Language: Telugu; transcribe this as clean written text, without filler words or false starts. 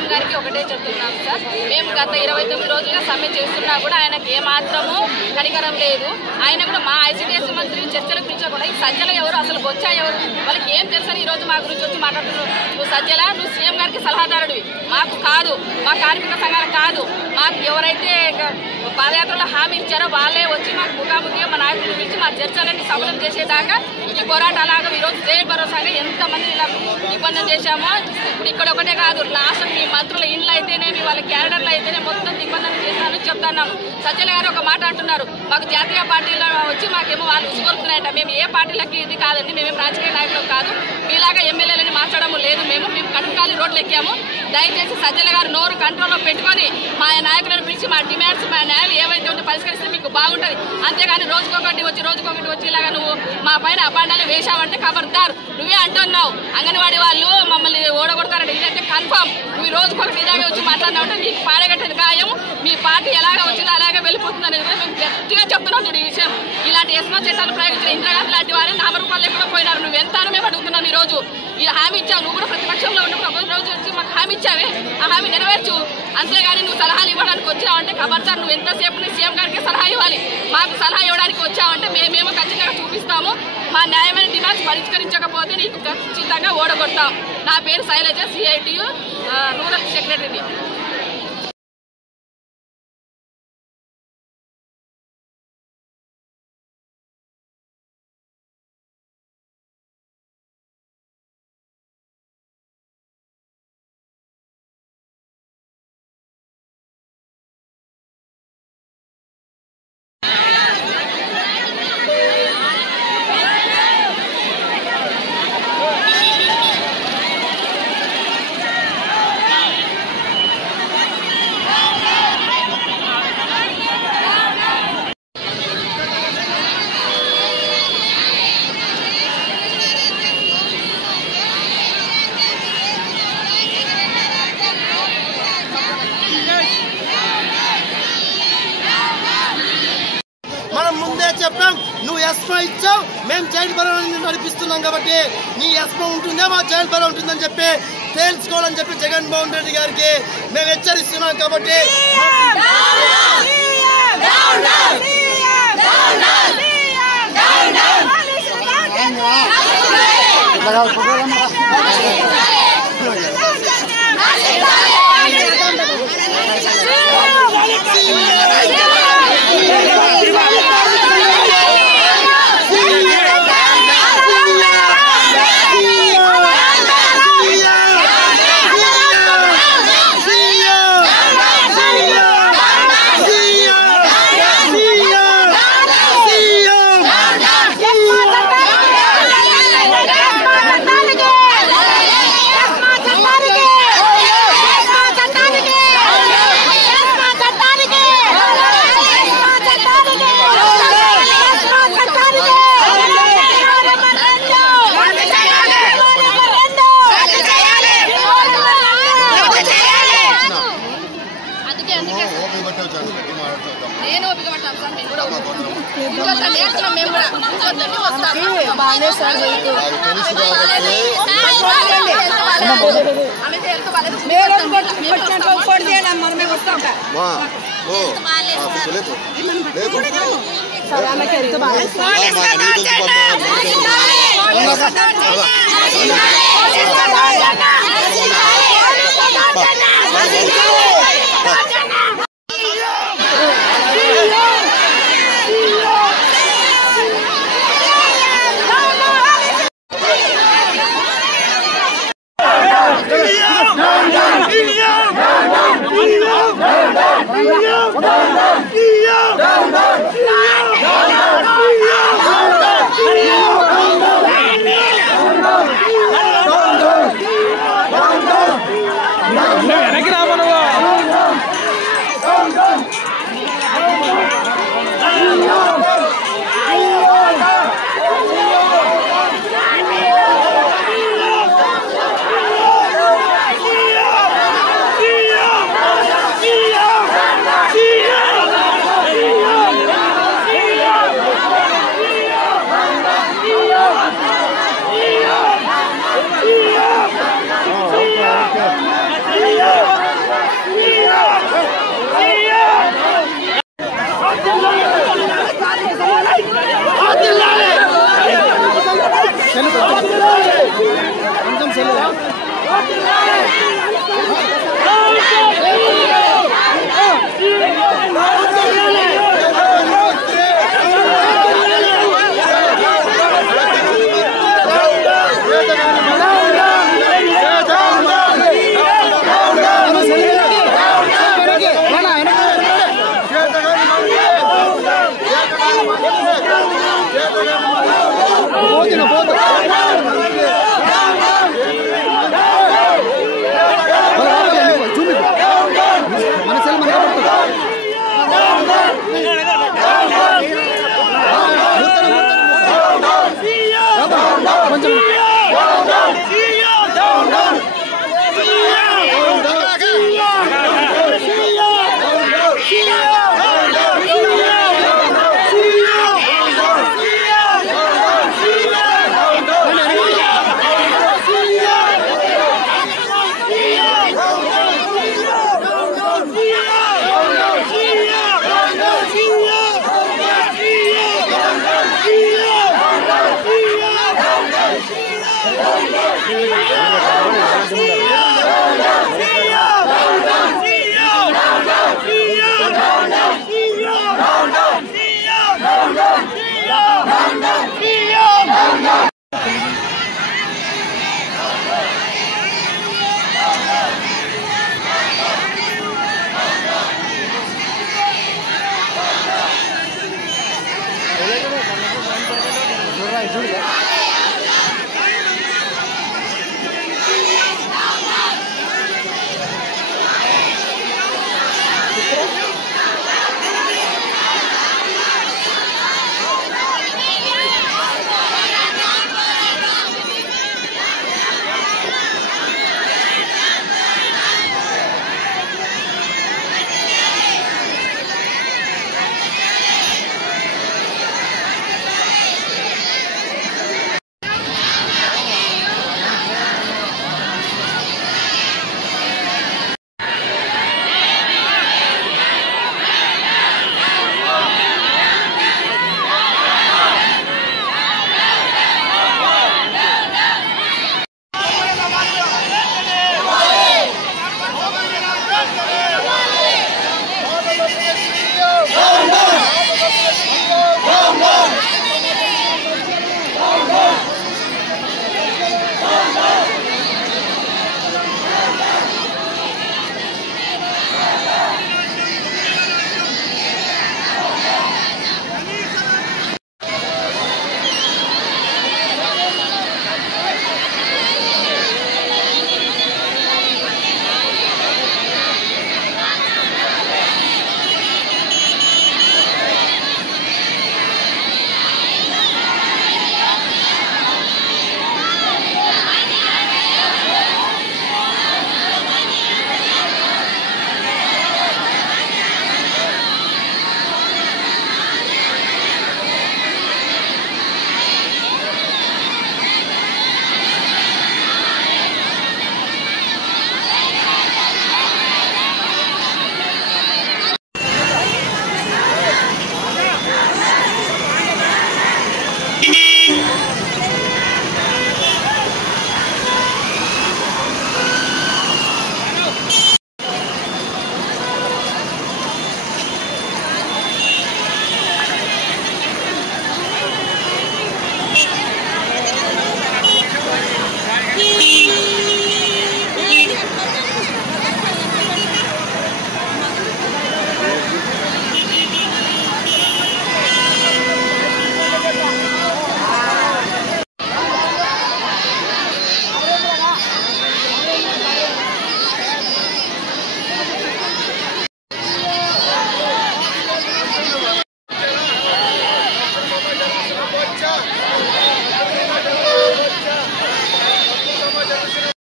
సీఎం గారికి ఒకటే చెప్తున్నాం సార్, మేము గత 29 రోజులుగా సమ్మె చేస్తున్నా కూడా ఆయనకి ఏమాత్రము కనికరం లేదు. ఆయన కూడా మా ఐసీడీఎస్ మంత్రి చర్చలకు పిలిచకుండా ఈ సజ్జల ఎవరు, అసలు బొచ్చా ఎవరు, వాళ్ళకి ఏం తెలుసని ఈరోజు మా గురించి వచ్చి మాట్లాడుతున్నావు. నువ్వు సజ్జల, నువ్వు సీఎం గారికి సలహాదారుడివి, మాకు కాదు, మా కార్మిక సంఘాలకు కాదు. మాకు ఎవరైతే పాదయాత్రలో హామీ ఇచ్చారో వాళ్ళే వచ్చి మాకు ముఖాముఖిగా మా నాయకులు పిలిచి మా చర్చలన్నీ సఫలం చేసేదాకా ఈ పోరాటాలాగా ఈరోజు జైలు భరోసాగా ఎంతమంది ఇలా నిబంధన చేశామో ఇప్పుడు ఇక్కడ ఒకటే కాదు, లాస్ట్ మీ మంత్రుల ఇండ్లు అయితేనేమి వాళ్ళ క్యాడర్లు అయితేనే మొత్తం నిబంధన చేస్తానని చెప్తున్నాము. సజ్జల గారు ఒక మాట అంటున్నారు, మాకు జాతీయ పార్టీలో వచ్చి మాకేమో వాళ్ళు ఉసుగొలుతున్నాయంట. మేము ఏ పార్టీలకి ఇది కాదండి, మేమేం రాజకీయ నాయకులు కాదు, మీలాగా ఎమ్మెల్యేలని మార్చడము లేదు. మేము కట్టుకాలి రోడ్లు ఎక్కాము. దయచేసి సజ్జల గారు నోరు కంట్రోల్లో పెట్టుకొని మా నాయకులను పిలిచి మా డిమాండ్స్, మా న్యాయాలు ఏవైతే ఉంటే పరిష్కరిస్తే మీకు బాగుంటుంది. అంతేగాని రోజుకొకటి వచ్చి ఇలాగా నువ్వు మా పైన అపాండాలు వేశావంటే ఖబర్దార్. నువ్వే అంటున్నావు అంగన్వాడీ వాళ్ళు మమ్మల్ని ఓడగొడతారంటే ఇదైతే కన్ఫర్మ్. నువ్వు రోజుకొకటి ఇలాగే వచ్చి మాట్లాడినావంటే నీకు పాడగట్టేది ఖాయం. మీ పార్టీ ఎలాగ వచ్చిందో అలాగే వెళ్ళిపోతుంది అనేది కూడా మేము గట్టిగా చెప్తున్నాం. చూడు ఈ విషయం, ఇలాంటి ఎస్మా చట్టాలు ప్రయోగించిన ఇందిరాగాంధీ లాంటి వారిని నామరూపాలు లేకుండా పోయినారు. నువ్వు ఎంత మేము అడుగుతున్నాం. ఈ రోజు ఈ హామీ ఇచ్చావు, నువ్వు కూడా ప్రతిపక్షంలో ఉన్నప్పుడు ఒక రోజు వచ్చి మాకు హామీ ఇచ్చావే, ఆ హామీ నెరవేర్చు. అంతేగాని నువ్వు సలహాలు ఇవ్వడానికి వచ్చావంటే ఖబర్దార్, నువ్వు ఎంతసేపు సీఎం గారికి సలహా ఇవ్వాలి. మాకు సలహా ఇవ్వడానికి వచ్చావంటే మేమేమో ఖచ్చితంగా చూపిస్తాము. మా న్యాయమైన డిమాండ్స్ పరిష్కరించకపోతే నీకు ఖచ్చితంగా ఓడగొడతాం. నా పేరు శైలజ, సిఐటియు రూరల్ సెక్రటరీని. చెప్పాం, నువ్వు ఎస్మా ఇచ్చావు, మేము జైలు బరో నడిపిస్తున్నాం కాబట్టి నీ ఎస్మా ఉంటుందే మా జైలు బరో ఉంటుందని చెప్పి తెలుసుకోవాలని చెప్పి జగన్మోహన్ రెడ్డి గారికి మేము హెచ్చరిస్తున్నాం. కాబట్టి నేను ఓపిక పట్టాం సార్, మేము కూడా నేర్చుకున్నాం. మేము కూడా వస్తాము. చూడు